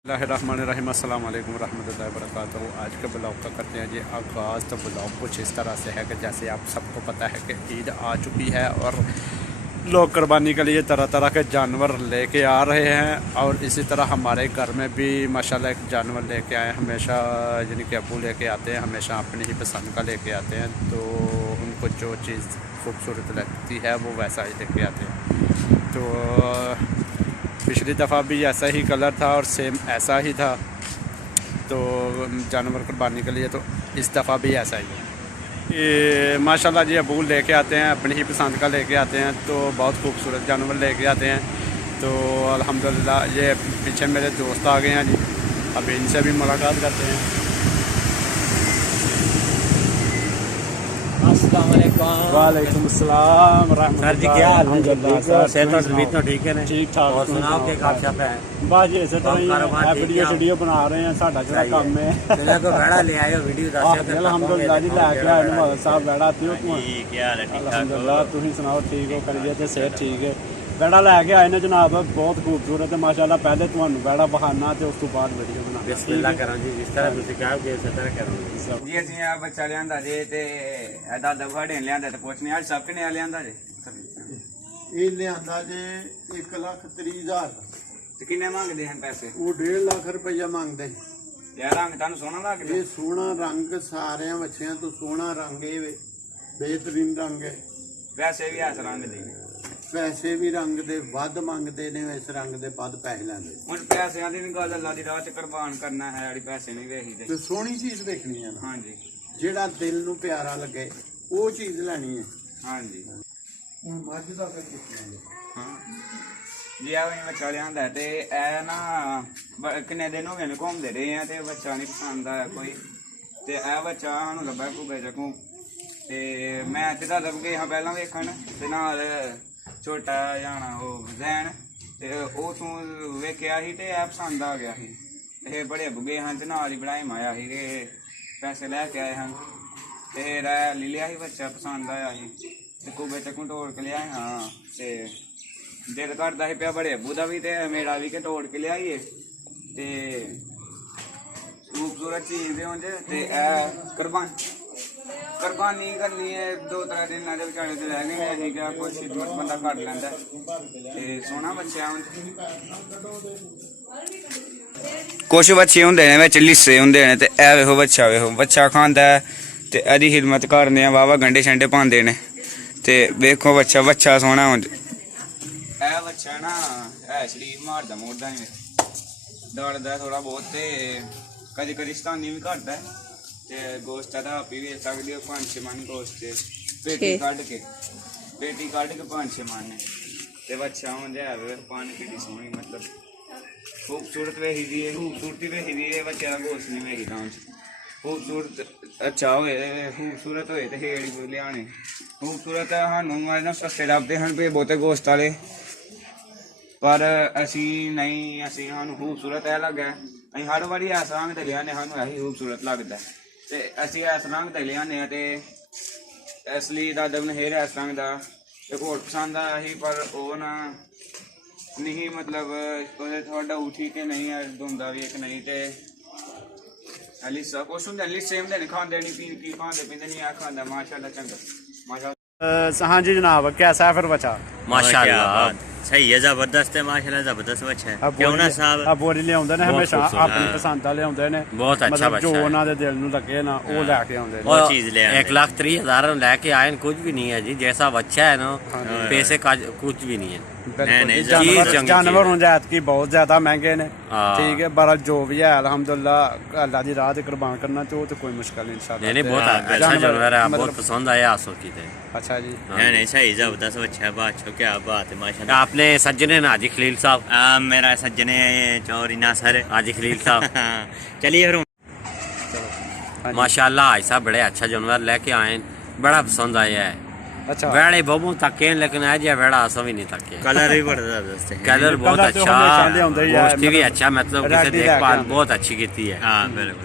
बिस्मिल्लाहिर्रहमानिर्रहीम अस्सलाम वालेकुम रहमतुल्लाहि व बरकातहू। आज के ब्लॉग का करते हैं जी आगाज़। तो ब्लॉग कुछ इस तरह से है कि जैसे आप सबको पता है कि ईद आ चुकी है और लोग कुर्बानी के लिए तरह तरह के जानवर लेके आ रहे हैं। और इसी तरह हमारे घर में भी माशाल्लाह एक जानवर लेके आए। हमेशा यानी कि अबू लेके आते हैं, हमेशा अपनी ही पसंद का लेके आते हैं। तो उनको जो चीज़ खूबसूरत लगती है वो वैसा ही लेके आते हैं। तो पिछली दफ़ा भी ऐसा ही कलर था और सेम ऐसा ही था तो जानवर कुर्बानी के लिए। तो इस दफ़ा भी ऐसा ही है। ये माशाल्लाह जी अबू लेके आते हैं, अपनी ही पसंद का लेके आते हैं। तो बहुत खूबसूरत जानवर लेके आते हैं। तो अल्हम्दुलिल्लाह ये पीछे मेरे दोस्त आ गए हैं जी, अब इनसे भी मुलाकात करते हैं। वालेकुम अस्सलाम सर जी, क्या हाल है? ठीक ठीक है ना? ठीक ठाक। और सुनाओ के कामयाब है बाजी इसे तरह वीडियो बना रहे हैं, साडा जो काम है। तेरे को बेड़ा ले आयो वीडियो दस अल्हम्दुलिल्लाह जी लैके आए ने मौलवी साहब बेड़ा पियो तू। क्या हाल है? ठीक ठाक अल्हम्दुलिल्लाह तुम सुनाओ ठीक हो? करिए ते सेहत ठीक है। बेड़ा लैके आए ने जनाब, बहुत खूबसूरत है माशाल्लाह। पहले तुहानू बेड़ा बहाना ते उस तो बाद वीडियो बना। बिस्मिल्लाह करो जी, जिस तरह तुसी कहोगे उस तरह करो जी। असं आ बच्चा लिया जे ते दादा बड़े लिया तो पुछने आज सब किने लिया जे ਇਹ ਲਿਆਂਦਾ ਜੇ 1,30,000 ते किन्ने मंगदे हैं पैसे? ਉਹ 1.5 ਲੱਖ ਰੁਪਈਆ ਮੰਗਦੇ। यार रंग तुहानू सोहना लगदा? ਇਹ ਸੋਹਣਾ ਰੰਗ ਸਾਰਿਆਂ ਬੱਚਿਆਂ ਤੋਂ ਸੋਹਣਾ ਰੰਗ ਇਹ ਵੇ, ਬਿਹਤਰੀਨ ਰੰਗ ਹੈ। पैसे भी इस रंग दे ਪੈਸੇ ਵੀ ਰੰਗ ਦੇ ਵੱਧ ਮੰਗਦੇ ਨੇ, ਇਸ ਰੰਗ ਦੇ ਵੱਧ ਪੈਸੇ ਲੈਂਦੇ। ਹੁਣ ਪੈਸਿਆਂ ਦੀ ਗੱਲ अल्लाह दी राह च कुर्बान करना है यारी पैसे नहीं वेखीदे। ਤੇ ਸੋਹਣੀ ਚੀਜ਼ ਦੇਖਣੀ ਹੈ ਨਾ, हाँ जी ਜਿਹੜਾ ਦਿਲ ਨੂੰ ਪਿਆਰਾ ਲੱਗੇ ਉਹ ਚੀਜ਼ ਲੈਣੀ ਹੈ। हाँ जी ਹੁਣ ਮੱਝ ਦਾ ਫਿਰ ਪੁੱਛਣਾ हाँ जी। आ बच्चा लिया ते ए ना किन्ने दिन हो गए ने घूमते रहे हैं ते बच्चा नहीं पसंद आया कोई। ते ए बच्चा सानू लब्भा घुगे चकू ते मैं ते दादा गए हाँ पहला वेखन ते नाल छोटा जाना वो जैन ते ओह तू वेख्या ही ते ए पसंद आ गया ही। ते बड़े बुगे हाँ ते नाल ही बनाई माया ही ते पैसे लैके आए हाँ ते ले लिया ही। बच्चा पसंद आया ही ते घुगे चकू तोड़ के लिया हाँ ते दिल करता ही पिया बड़े अबू का भी ते मेरा भी के तोड़ के लियाइए ते खूबसूरत चीज दे होंगे ते कुर्बानी करनी है। 2-3 दिन के बेचारे तो रह गए हैं क्या कुछ खिदमत बंदा कर लेंदा ते सोहना बच्चा कुछ बच्चे होंदे ने विच लिस्से होंदे ने ते ए वेखो बच्चा खांदा है ते एदी खिदमत करने वावा गंढे शंडे पांदे ने ते वेखो बच्चा सोहना होंदा। ए बच्चा ना है शरीर मारदा मोड़दा नहीं, दौड़दा थोड़ा बहुत ते कदी कदी शतानी भी करता है ते गोश्त दा आप ही वेच सकदे हो। 5-6 मन गोश्त पेटी कढ के 5-6 मन ते बच्चा होंदा है पानी किडी सोहनी मतलब खूबसूरत वेही दी है, खूबसूरती वेही दी है। बच्चे दा गोश्त नहीं वेही दा खूबसूरत अच्छा होए खूबसूरत होए ते हेड़ी लियाने खूबसूरत सानू सस्ते लभदे हैं पे बहुते गोश्त वाले पर असी नहीं असी सानू खूबसूरत है लगे अं हर बारी इस रंग ते लियाने सानू यही खूबसूरत लगता है ते असी इस रंग ते लियाने ते इसलिए दादा ने हेर इस रंग का एक होर पसंद आया ही पर वह ना नहीं मतलब थोड़ा उठी के नहीं है धुंदा भी एक नहीं ते लिस्सा कुछ होंगे लिस्से होंगे नहीं खाते नहीं पी खाते पीते नहीं आ खाता माशाल्लाह चंगा माशा। हाँ जी जनाब, कैसा है फिर बच्चा? माशाल्लाह सही है, जबरदस्त है माशाल्लाह, जबरदस्त बच्चा है। क्यों ना साहब अबोरी लियाउंदे ने हमेशा अपनी पसंद का लियाउंदे ने, बहुत अच्छा मतलब बच्चा जो है। उन्हां दे दिल नूं लगे ना वो लैके आउंदे ने। वो चीज ले 1,30,000 लेके आए कुछ भी नहीं है जी, जैसा बच्चा है ना पैसे का कुछ भी नहीं है। जानवर हों जात की बहुत ज्यादा महंगे ने, ठीक है पर जो भी है अल्हम्दुलिल्लाह अल्लाह दी राह ते कुर्बान करना चाहो तो कोई मुश्किल नहीं इंशाल्लाह। नहीं बहुत अच्छा जानवर है, बहुत पसंद आया आसो की थे। अच्छा जी नहीं सही जबरदस्त बच्चा है, बात छो क्या बात है माशाल्लाह। आपने सज्जने ना हाजी खलील साहब? मेरा सज्जने चौरी नासर हाजी खलील साहब। चलिए फिर माशाल्लाह ऐसा बड़े अच्छा जानवर लेके आए, बड़ा पसंद आया है। अच्छा वेड़े बबू तक लेकिन आज वेड़ा आसा भी नहीं तक कलर भी बड़ा जबरदस्त है, कलर बहुत अच्छा, गोश्त भी अच्छा, मतलब किसी देखभाल बहुत अच्छी की है।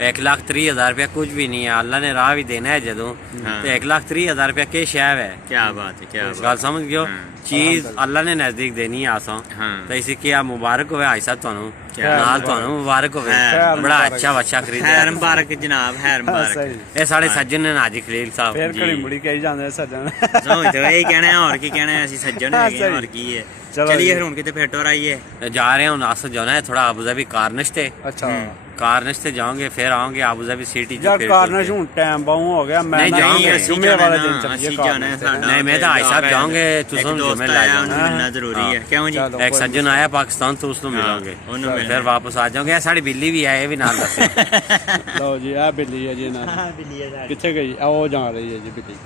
1,30,000 रुपया कुछ भी नहीं है, अल्लाह ने राह भी देना है जदों तो 1,30,000 रुपया के शैव है। क्या बात है, क्या गल समझ गयो। चीज अल्लाह ने नजदीक देनी है आसान। तो इसी क्या मुबारक हो आयसा ਤੁਹਾਨੂੰ ਨਾਲ ਤੁਹਾਨੂੰ ਮੁਬਾਰਕ ਹੋਵੇ ਬੜਾ ਅੱਛਾ ਬੱਚਾ ਖਰੀਦਿਆ खैर मुबारक जनाब खैर मुबारक ਇਹ ਸਾਡੇ ਸੱਜਣ ਨੇ ਨਾਜੀ ਖਲੀਲ ਸਾਹਿਬ ਫੇਰ ਘੜੀ ਮੁੜੀ ਕਹੀ ਜਾਂਦੇ ਸੱਜਣ समझ तो यही कहना है और की कहना है ਅਸੀਂ ਸੱਜਣ ਹੈਗੇ ਹਾਂ और की है चलो चलिए जी। फिर उनके तो फिर टोर आइए जा रहे हैं हम नासिर जाना है थोड़ा अबू धाबी कार्निश थे ਅੱਛਾ कार्निश से जाओगे फिर आओगे अबू धाबी सिटी ਯਾਰ ਕਾਰਨਸ਼ ਹੁਣ ਟਾਈਮ ਬਾਹੂ ਹੋ ਗਿਆ ਮੈਂ ਨਹੀਂ, ਨਾ ਜਾਵਾਂਗੇ, ਇਹ ਅਸੀਂ ਜੁਮੇ ਵਾਲੇ ਜਾਣਾ ਦਿਨ ਨਾ, ਚੱਲੀਏ ਅਸੀਂ ਜਾਣਾ ਹੈ, ਕਾਰਨਸ਼। नहीं मैं तो भाई साहब जाओगे एक तुम दोस्त जुमे ला आया जाओगे उन्हें मिलना जरूरी है क्यों जी चलो। एक सज्जन आया पाकिस्तान तो उसको मिलोगे उन्हें मिलना। फिर वापस आ जाओगे साड़ी बिल्ली भी है ये भी नाल दसे ਲਓ ਜੀ ਆ ਬਿੱਲੀ ਹੈ ਜੀ ਨਾ ਕਿੱਥੇ ਗਈ ਆ ਉਹ ਜਾ ਰਹੀ ਹੈ ਜੀ ਬਿੱਲੀ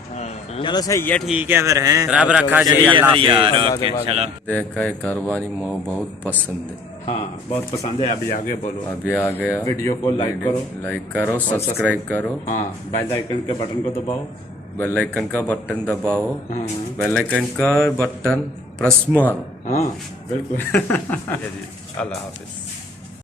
चलो सही है ठीक है फिर हैं रब रखा जी चलिए अल्लाह फिर यार हाफिज। ओके चलो देखा है कारवानी मोह बहुत पसंद है। हाँ बहुत पसंद है अभी आगे बोलो अभी आ गया वीडियो को लाइक करो लाइक करो सब्सक्राइब करो हाँ बेल आइकन के बटन को दबाओ बेल आइकन का बटन दबाओ हाँ बेल आइकन का बटन प्रेस मारो हाँ बिल्कुल जी अल्लाह हाफिज।